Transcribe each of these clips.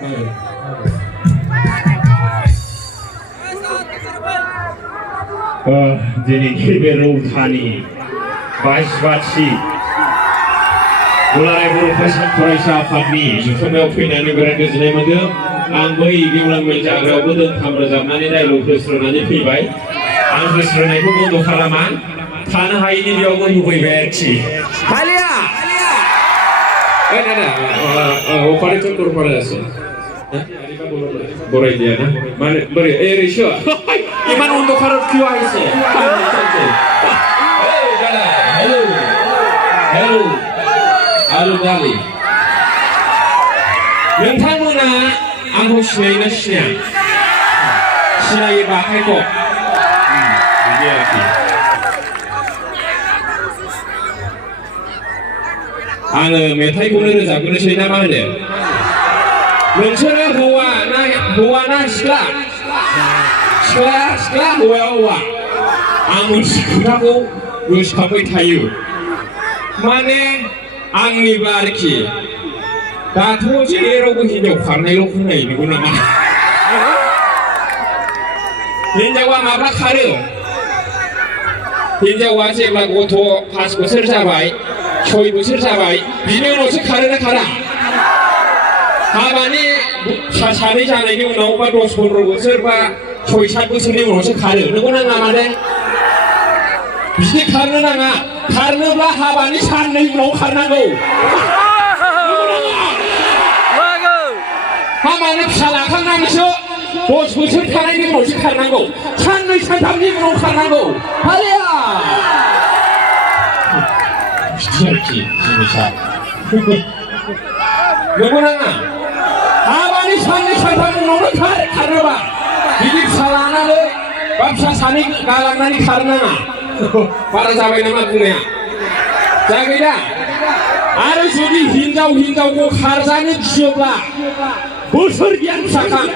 दिनै बे रौतानि 22 बाथि दुलाराय बर' फरायसा आफादनि जथुम्मायाव फैनानै बिराद गोजोननाय मोनदों। आं बै गेवलां मेल जाग्रायावबो दोंथाम रोजाबनानै डायलग होस्रोनानै फैबाय। आं होस्रोनायखौ बन्द' खालामा, थानो हायैनि बेयावबो होफैबाय आरोखि। हालिया दादा अपारेटर करफारा আছে বড়াই দিয়া না মানে বরে এই রেশো ইমান অন্ধকারত কিয় আহিছে এই দাদা হ্যালো হ্যালো आरो दालि नोंथांमोना आंखौ सिनायोना सिनाया सिनायोबा आखाइखौ बिदि आरोखि आङो मेथाइखौनो रोजाबग्रोनोसै ना मा होनो नोंसोरो हौवा ना सिख्ला हौवाया हौवा आं मोनसे खोथाखौ गोसोखांबाय थायो माने आंनिबा आरोखि दाथ' जेरावबो हिनजाव खारनायल' खोनायो नंगौ नामा हिनजावा माब्ला खारो हिनजावा जेब्ला गथ' 5 बोसोर जाबाय 6 बोसोर जाबाय बिनि उनावसो खारोना खारा हाबानि सानै जानायनि उनाव बा 10-15 बोसोर बा 6-7 बोसोरनि उनावसो खारो नंगौ ना माने बिदि खारनो नाङा खारनोब्ला हाबानि साननै उनाव खारनांगौ हाबानि फिसा लाखांनानैसो 10 बोसोर थानायनि उनावसो खारनांगौ साननै सानथामनि उनाव खारनांगौ हालिया बिदि आरोखि जिनिसा नंगौ नाङा हाबानि साननै सानथाम उनावनो खारोबा बिदि फिसा लानानै बा फिसा सानै गालांनानै खारनो नाङा बारा जाबाय नामा बुंनाया जाबाय दा आरो जुदि हिनजावखौ खारजानो गियोब्ला बोसोर गियान फिसाखां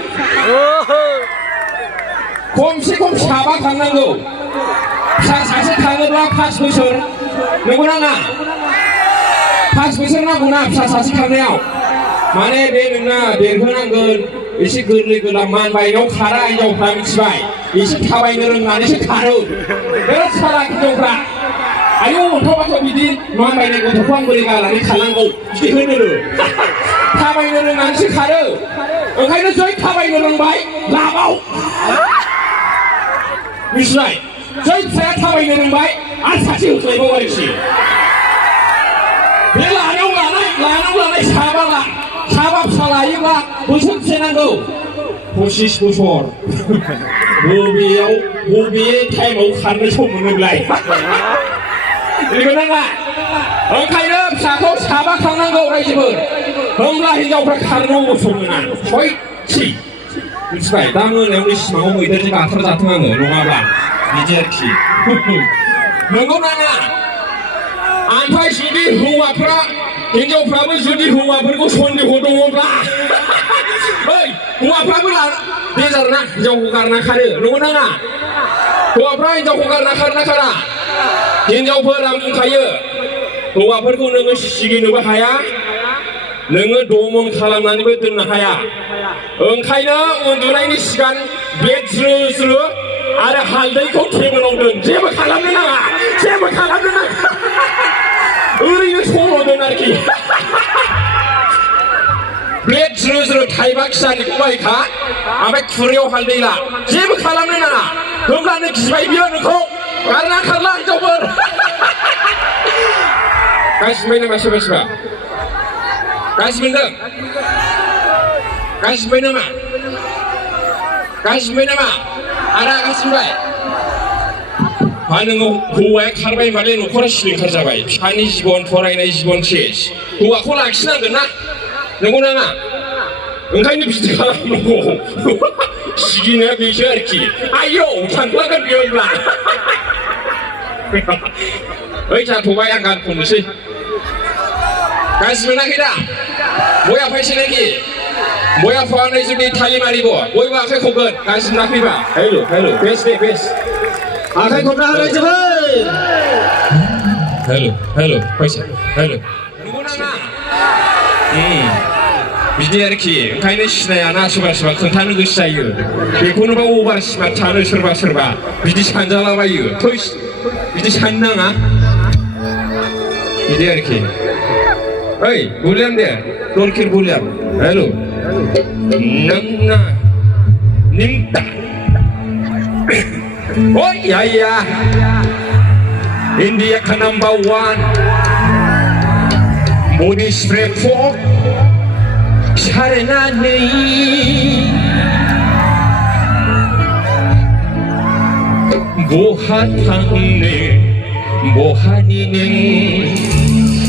खमसे खम साबा खांनांगौ फिसा सासे खाङोब्ला 5 बोसोर नंगौ नाङा 5 बोसोर नांगौना फिसा सासे खांनायाव माने बे नोंना देरहोनांगोन एसे गोरलै गोरलाम मानबायनायाव खारा हिनजावफ्रा मिथिबाय एसे थाबायनो रोंनानैसो खारो बिराद सालाक हिनजावफ्रा आयौ अन्थाव बिदि मानबायनाय गथ'खौ आं बोरै गालांनानै खारनांगौ बिदि होनो थाबायनो रोंनानैसो खारो ओंखायनो जै थाबायनो रोंबाय लाबाव मिथिबाय जै फिसाया थाबायनो रोंबाय आरो सासे होख्लायबाव आरोखि बे लानायाव लानाय साबा फिसा लायोब्ला बोसोरसे नांगौ 25 बोसोर बबे टाइमाव खारनो सम मोनोब्लाय नंगौ नाङा ओंखायनो फिसाखौ साबा खांनांगौ रायजोफोर होमब्ला हिनजावफ्रा खारनो बोसोर मोना सयथि मिथिबाय दा मोनायावनि सिमाङाव मैदेरजों गाथारजाथों आङो नङाब्ला बिदि आरोखि नंगौ नाङा ओमफ्राय जुदि हिनजावफ्राबो जुदि हौवाफोरखौ सन्देह दङब्ला हौवाफ्राबो बेजार ना हिनजावखौ गारना खारो नंगौ नाङा हौवाफ्रा हिनजावखौ गारना खारना खारा हिनजावफोर आं बुंखायो हौवाफोरखौ नोङो सिगिनोबो हाया नोङो दमन खालामनानैबो दोननो हाया ओंखायनो उन्दुनायनि सिगां ब्लेड ज्रो आरो हालदैखौ टेबोलाव दोन जेबो खालामनो नाङा ओरैनो सल' दोन आरोखि ब्लेड ज्रो थाइबा खिसानिखौ बायखा ओमफ्राय खुरैयाव हालदै ला जेबो खालामनो नाङा होमब्लानो गिबाय बियो नोंखौ गारना खारला हिनजावफोर गासिबाय नामा सोरबा गासिबोनदों गासिबाय नामा आदा गासिबाय नोङो हौवाया खारबाय होनबालाय न'खरा सिलिंखार जाबाय फिसानि जिबन फरायनाय जिबन सेस हौवाखौ लाखिनांगोन ना नंगौ नाङा ओंखायनो बिदि खालामनांगौ सिगिनाया बेसो आरोखि आयौ सानफ्लांगोन बेयोब्ला ओइ जाथ'बाय आं गान खननोसै गासिबो मोनाखै दा बया फैसै नाखि बया फुवानै जुदि थालि मारिब बयबो आखाइ खबगोन गासिबो नाखैबा हेल' बेस आखाइ खबना होलाय जोबै हेल' फैसा हेल' नंगौ नामा बिदि आरोखि ओंखायनो सिनायाना सोरबा सोरबा खोन्थानो गोसो जायो बेखौनोबा अभार स्मार्ट सानो सोरबा बिदि सानजालाबायो थैस बिदि साननो नाङा बिदि आरोखि ओइ बुलियाम दे डन्ट किल बुलियाम हेलौ नोंना निंता ओइ या India ka number 1 body spray for sarenani bohatangne bohanine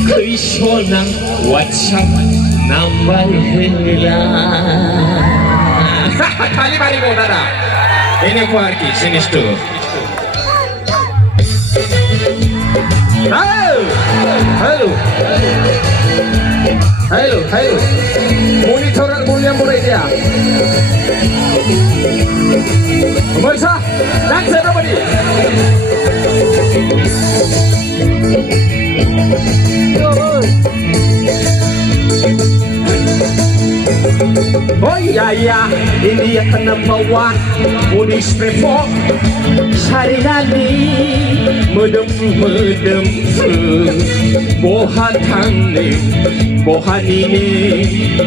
kaisona WhatsApp number hela kali bari bodara ini ko arki sinis tu Halo. Monitoran William boleh dia. Pemirsa, dance everybody. Oh ya, India kan number 1 body spray for sarinani medem bohatane bohanine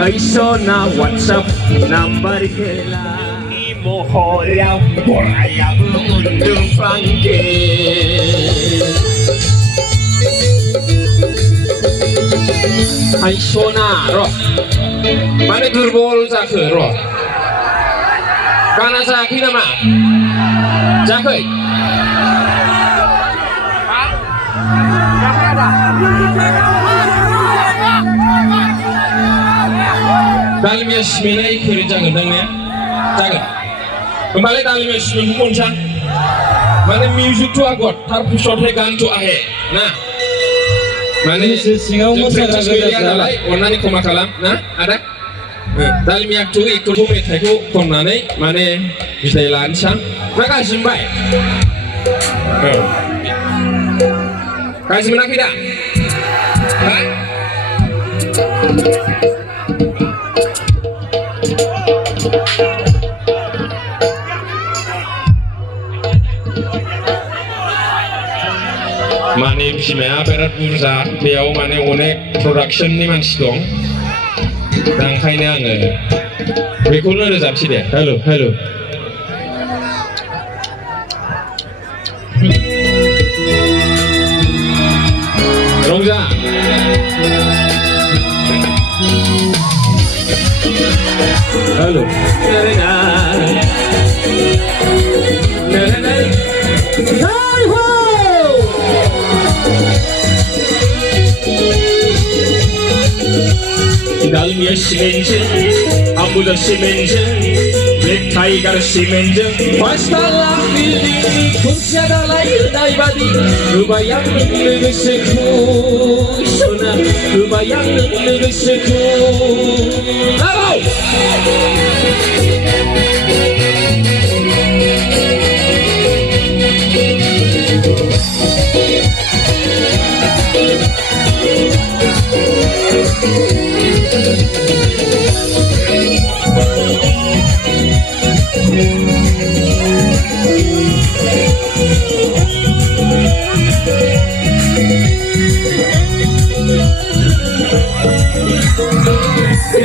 aisona WhatsApp number hela ni mohoria boraya undung franke aisona roh mana durbol जाखो र गाना जायाखै नामा जायाखै दालमिया सिमेनाय खोरै जागोन दांने जागोन होमबालाय दालमिया सिमेनखौ खनसा माने मिउजिक टु आगत थार पुसथाय गान टु आहे ना माने सिङाव मोसाग्रा गैया नालाय अननानै क्षमा खालाम ना आदा दालमिया टु एकट'खौ मेथाइखौ खननानै माने बिदाय लानोसां ना गाज्रि मोनबाय गाज्रि मोनाखै दा माने बिमाया बिराद बुरजा बेयाव माने अनेक प्रडाक्शननि मानसि दं दा ओंखायनो आङो बेखौनो रोजाबसै दे हेलौ रंजा hello Dalmia simenje, Ambula simenje, Black Tiger simenje, Pastala building, Kunsyada lahir daibadi, Lubayang negesiku, Sona, Lubayang negesiku. Halo!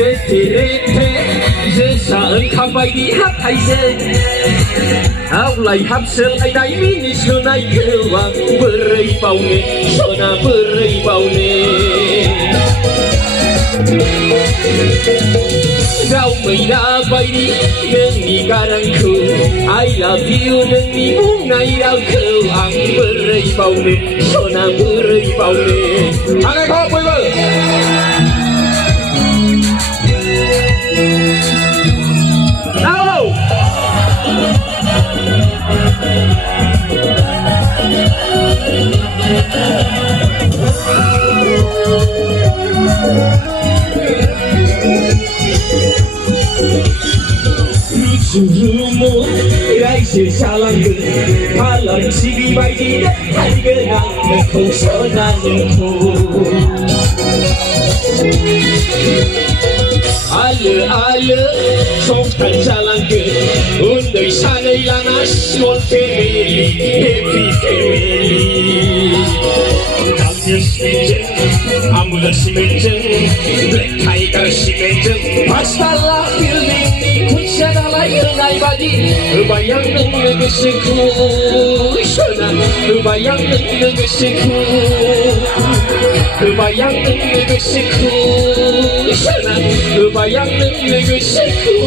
Rete, Jesa engkau bayi hatai se, Aulai hapsel aidai mini sunai kewang berai baune, sona berai baune. Kau mendapai neni garangku, I love you neni bungai rauku, ang berai baune, sona berai baune. Angkat kau boy. Rujumu raise salangku, halang sibi bayi hargenang engkau sonangku. आलो संसार जालांगोन उन्दै सानै लाना सिमन family happy family गामिया सिमेन्टजों आमुला सिमेन्टजों black tiger सिमेन्टजों पाँचतला बिल्डिंनि खुन्थिया दालाय होनाय बादि होबाय आं नोंनो गोसोखौ सोना होबाय आं नोंनो गोसोखौ होबाय आं नोंनो गोसोखौ सोना होबाय आं नोंनो गोसोखौ